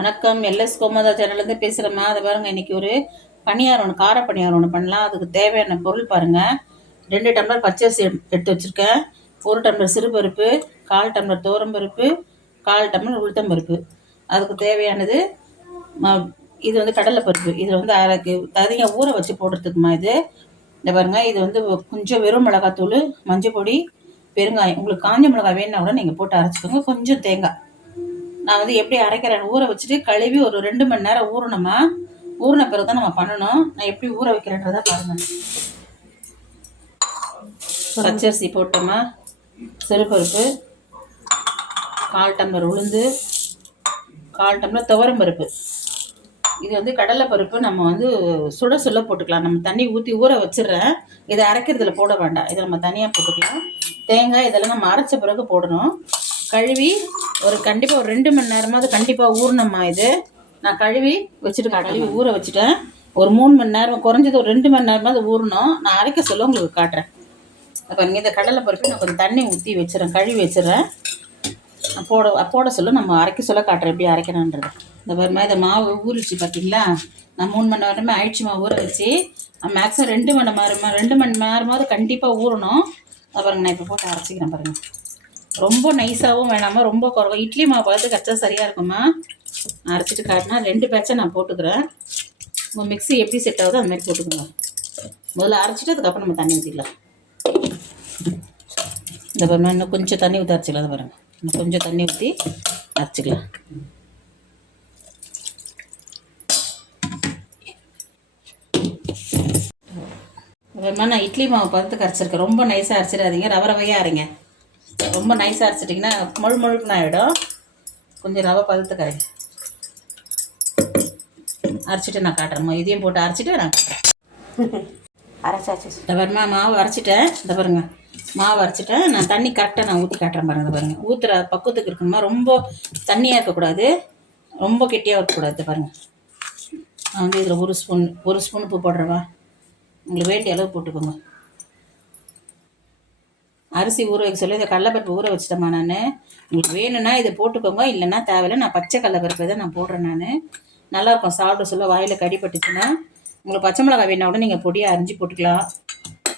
வணக்கம். எல்எஸ் கோமதா சேனல்லேருந்து பேசுகிறேம்மா அதை பாருங்கள் இன்றைக்கி ஒரு பணியாரம் ஒன்று கார பணியாரம் ஒன்று பண்ணலாம். அதுக்கு தேவையான பொருள் பாருங்கள் ரெண்டு டம்ளர் பச்சரிசி எடு- எடுத்து வச்சுருக்கேன். ஒரு டம்ளர் சிறுபருப்பு கால் டம்ளர் தோரம்பருப்பு கால் டம்ளர் உளுத்தம்பருப்பு அதுக்கு தேவையானது ம- இது வந்து கடலைப்பருப்பு இது வந்து அரைக்கு தனியாக ஊற வச்சு போடுறதுக்குமா இது? இந்த பாருங்கள் இது வந்து கொஞ்சம் வெறும் மிளகாத்தூள் மஞ்சள் பொடி பெருங்காயம். உங்களுக்கு காஞ்ச மிளகாய் வேணுன்னா கூட நீங்கள் போட்டு அரைச்சிக்கோங்க. கொஞ்சம் தேங்காய். நான் வந்து எப்படி அரைக்கிறேன் ஊற வச்சுட்டு கழுவி ஒரு ரெண்டு மணி நேரம் ஊறணுமா? ஊறின பிறகு தான் நம்ம பண்ணணும். நான் எப்படி ஊற வைக்கிறேன்றதை பாருங்க. பச்சரிசி போட்டோமா? சிறுபருப்பு கால் டம்ளர் உளுந்து கால் டம்ளர் துவரம் பருப்பு. இது வந்து கடலை பருப்பு நம்ம வந்து சுட சுட போட்டுக்கலாம். நம்ம தண்ணி ஊற்றி ஊற வச்சிடுறேன். இதை அரைக்கிறதுல போட வேண்டாம். இதை நம்ம தனியாக போட்டுக்கலாம். தேங்காய் இதெல்லாம் நம்ம அரைச்ச பிறகு போடணும். கழுவி ஒரு கண்டிப்பாக ஒரு ரெண்டு மணி நேரமாவது கண்டிப்பாக ஊறணுமா இது. நான் கழுவி வச்சுட்டு கழுவி ஊற வச்சுட்டேன். ஒரு மூணு மணி நேரம் குறைஞ்சது ஒரு ரெண்டு மணி நேரமாவது ஊறணும். நான் அரைக்க சொல்ல உங்களுக்கு காட்டுறேன். அப்போ நீங்கள் இந்த கடலை பருப்பு நான் கொஞ்சம் தண்ணி ஊற்றி வச்சுறேன் கழுவி வச்சுறேன் போட போட சொல்ல நம்ம அரைக்க சொல்ல காட்டுறேன் எப்படி அரைக்கணுன்றது இந்த மாதிரி இந்த மாவு ஊறிச்சு பார்த்தீங்களா நான் மூணு மணி நேரமே ஆயிடுச்சு மாவு ஊற வச்சு. மேக்ஸிமம் ரெண்டு மணி நேரமா ரெண்டு மணி நேரமாவது கண்டிப்பாக ஊறணும். அப்புறம் பாருங்க நான் இப்போ போட்டு அரைச்சிக்கிறேன் பாருங்கள் ரொம்ப நைஸாகவும் வேணாமா ரொம்ப குறவா. இட்லி மாவு பார்த்து கச்சா சரியாக இருக்குமா? நான் அரைச்சிட்டு காட்டினா ரெண்டு பேட்சை நான் போட்டுக்கிறேன். உங்கள் மிக்ஸி எப்படி செட் ஆகுதோ அந்த மாதிரி போட்டுக்கோங்க. முதல்ல அரைச்சிட்டு அதுக்கப்புறம் நம்ம தண்ணி ஊற்றிக்கலாம் இந்த பாருங்க இன்னும் கொஞ்சம் தண்ணி ஊற்றி அரைச்சிக்கலாம் அதை பாருங்கள் இன்னும் கொஞ்சம் தண்ணி ஊற்றி அரைச்சிக்கலாம். அப்புறமா நான் இட்லி மாவு பார்த்து கரைச்சிருக்கேன். ரொம்ப நைஸாக அரைச்சிடாதீங்க. ரவ ரவையாக அரைங்க. ரொம்ப நைஸாக அரைச்சிட்டிங்கன்னா முழு முழுக்குன்னு ஆகிடும் கொஞ்சம் ரவை பதத்தை கரைங்க அரைச்சிட்டு நான் காட்டுறேன். இதையும் போட்டு அரைச்சிட்டு நான் காட்டுறேன். அரைச்சாச்சு. இந்த பாருமா மாவு அரைச்சிட்டேன். இந்த பாருங்க மாவு அரைச்சிட்டேன். நான் தண்ணி கரெக்டாக நான் ஊற்றி காட்டுறேன் பாருங்க இந்த பாருங்க. ஊற்றுற பக்குவத்துக்கு இருக்கணுமா ரொம்ப தண்ணியாக இருக்கக்கூடாது. ரொம்ப கெட்டியாக இருக்கக்கூடாது பாருங்க. நான் வந்து இதில் ஒரு ஸ்பூன் ஒரு ஸ்பூன் உப்பு போடுறவா உங்களுக்கு வேண்டிய அளவு போட்டுக்கோங்க. அரிசி ஊற வைக்க சொல்லி இந்த கடலைப்பருப்பு ஊற வச்சிட்டேம்மா நான். உங்களுக்கு வேணும்னா இதை போட்டுக்கோங்க இல்லைன்னா தேவையில்லை நான் பச்சை கடலைப்பருப்பு தான் நான் போடுறேன் நான். நல்லாயிருக்கும் சாப்பிட சொல்ல வாயில் கடிப்பட்டுச்சுன்னா உங்களுக்கு பச்சை மிளகாய் வேணா கூட நீங்கள் பொடியாக அரிஞ்சு போட்டுக்கலாம்.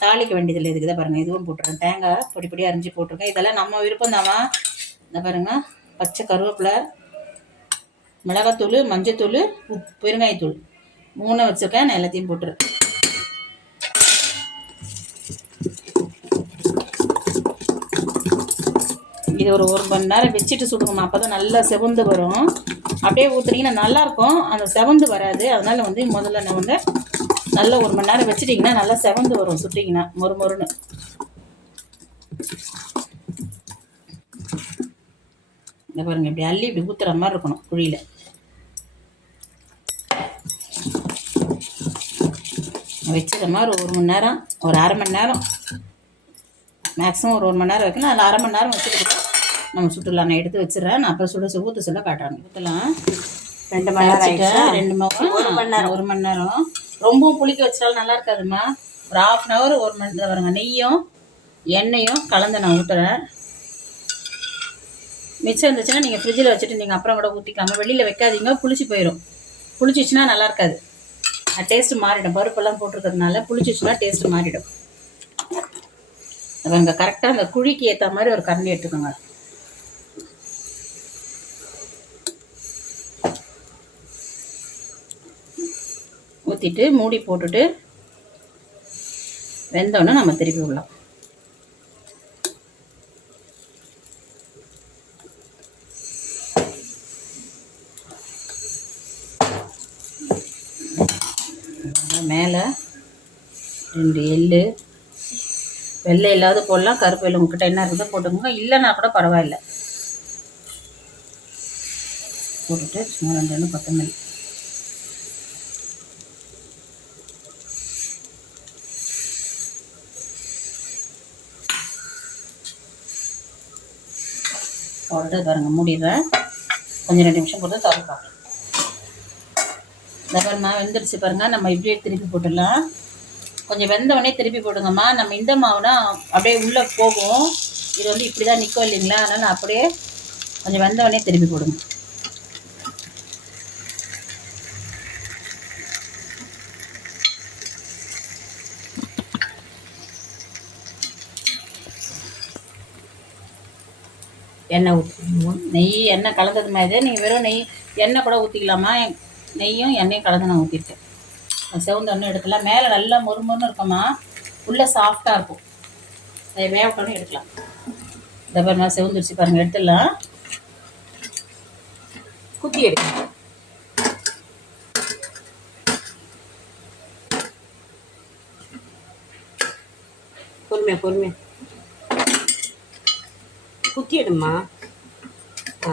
தாளிக்க வேண்டியதில்லை இதுக்கு தான் பாருங்கள் இதுவும் போட்டுருக்கேன் தேங்காய் பொடி பொடியாக அரிஞ்சு போட்டிருக்கேன். இதெல்லாம் நம்ம விருப்பம் தாம்மா. இந்த பாருங்கள் பச்சை கருவேப்பிலை மிளகாத்தூள் மஞ்சத்தூள் உப்பு பெருங்காயத்தூள். மூணு வச்சுருக்கேன் நான் எல்லாத்தையும் போட்டுருக்கேன் இது ஒரு ஒரு மணி நேரம் வச்சுட்டு சுடுங்கம்மா அப்போ தான் நல்லா செவந்து வரும். அப்படியே ஊற்றுனீங்கன்னா நல்லாயிருக்கும். அந்த செவந்து வராது. அதனால் வந்து முதல்ல நான் வந்து நல்லா ஒரு மணி நேரம் வச்சுட்டிங்கன்னா நல்லா செவந்து வரும் சுட்டிங்கன்னா. மொறு மொறுன்னு. இந்த பாருங்க இப்படி அள்ளி இப்படி ஊற்றுற மாதிரி இருக்கணும் குழியில். வச்சுற மாதிரி ஒரு மணி நேரம் ஒரு அரை மணி நேரம். மேக்ஸிமம் ஒரு ஒரு மணி நேரம் வைக்கணும். அதில் அரை மணி நேரம் வச்சுக்கிட்டு நம்ம சுட்டுலாம் நான் எடுத்து வச்சிடறேன். நான் அப்புறம் சுட சுட ஊற்ற சொல்ல காட்டுறேன் ஊற்றலாம் ரெண்டு மணி நேரம் ரெண்டு மணி ஒரு மணி நேரம். ஒரு மணி நேரம். ரொம்பவும் புளிக்க வச்சாலும் நல்லா இருக்காதும்மா. ஒரு ஹாஃப் அன் ஹவர் ஒரு மணி நேரம். வருங்க நெய்யும் எண்ணெயும் கலந்து நான் ஊற்றுறேன் மிச்சம் இருந்துச்சுன்னா நீங்கள் ஃப்ரிட்ஜில் வச்சுட்டு நீங்கள் அப்புறம் கூட ஊற்றிக்கலாமா வெளியில் வைக்காதீங்க. புளிச்சு போயிடும் புளிச்சிச்சுன்னா நல்லா இருக்காது. டேஸ்ட்டு மாறிடும். பருப்பெல்லாம் போட்டிருக்கிறதுனால புளிச்சிச்சுன்னா டேஸ்ட்டு மாறிடும். அவங்க கரெக்டாக அந்த குழிக்கு ஏற்ற மாதிரி ஒரு கரண்டி எடுத்துக்கோங்க. ஊற்றிட்டு மூடி போட்டுட்டு வெந்தோடனே நம்ம திருப்பி விடலாம். மேலே ரெண்டு எள்ளு வெள்ளை இல்லாத போடலாம் கருப்பு எள்ளு உங்ககிட்ட என்ன இருக்குதோ போட்டுக்கோங்க. இல்லைன்னா கூட பரவாயில்ல. போட்டுட்டு சும்மா ரெண்டு பத்து கொத்தமல்லி. போட்டுட்டு பாருங்க மூடிடுறேன். கொஞ்சம் ரெண்டு நிமிஷம் போட்டு திறந்து பார்க்கலாம் இந்த பாருமா வெந்துடுச்சு பாருங்க. நம்ம இப்படியே திருப்பி போட்டுடலாம். கொஞ்சம் வெந்தவொடனே திருப்பி போடுங்கம்மா நம்ம இந்த மாவுனா அப்படியே உள்ளே போகும். இது வந்து இப்படி தான் நிற்கும் இல்லைங்களா? அதனால் அப்படியே கொஞ்சம் வெந்தவொடனே திருப்பி போடுங்க. எண்ணெய் ஊற்றணும் நெய் எண்ணெய் கலந்தது மாதிரி நீங்கள் வெறும் நெய் எண்ணெய் கூட ஊற்றிக்கலாமா நெய்யும் எண்ணெயும் கலந்து நான் ஊற்றிருக்கேன் செவந்த எண்ணெய் எடுக்கலாம் மேலே நல்லா மொறுமொறுன்னு இருக்கோமா உள்ளே சாஃப்டாக இருக்கும். அதை வேகட்டோன்னு எடுக்கலாம். இந்த பாருமா செவந்துருச்சு பாருங்கள் எடுத்துடலாம். குத்தி எடுக்கலாம். பொறுமையா பொறுமையா. குத்திடுமா? ஆ.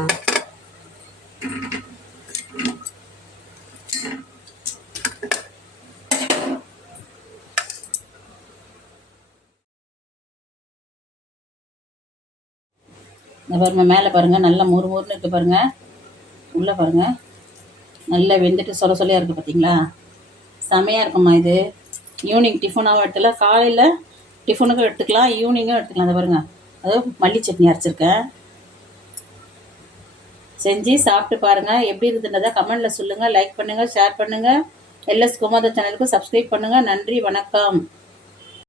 இந்த பாருங்க மேலே பாருங்கள் நல்லா மொறு மொறுன்னு இருக்குது பாருங்கள் உள்ளே பாருங்கள் நல்லா வெந்துட்டு சொல்ல சொல்லியாக இருக்குது பார்த்தீங்களா செமையாக இருக்குமா இது. ஈவினிங் டிஃபனாகவும் எடுத்துக்கலாம். காலையில் டிஃபனுக்கும் எடுத்துக்கலாம் ஈவினிங்கும் எடுத்துக்கலாம். இந்த பாருங்கள் அது மல்லி சட்னி அரைச்சிருக்கேன். செஞ்சு சாப்பிட்டு பாருங்கள் எப்படி இருந்ததுன்றதை கமெண்டில் சொல்லுங்கள் லைக் பண்ணுங்கள் ஷேர் பண்ணுங்கள் எல்எஸ் குமாத சேனலுக்கு சப்ஸ்கிரைப் பண்ணுங்கள் நன்றி வணக்கம்.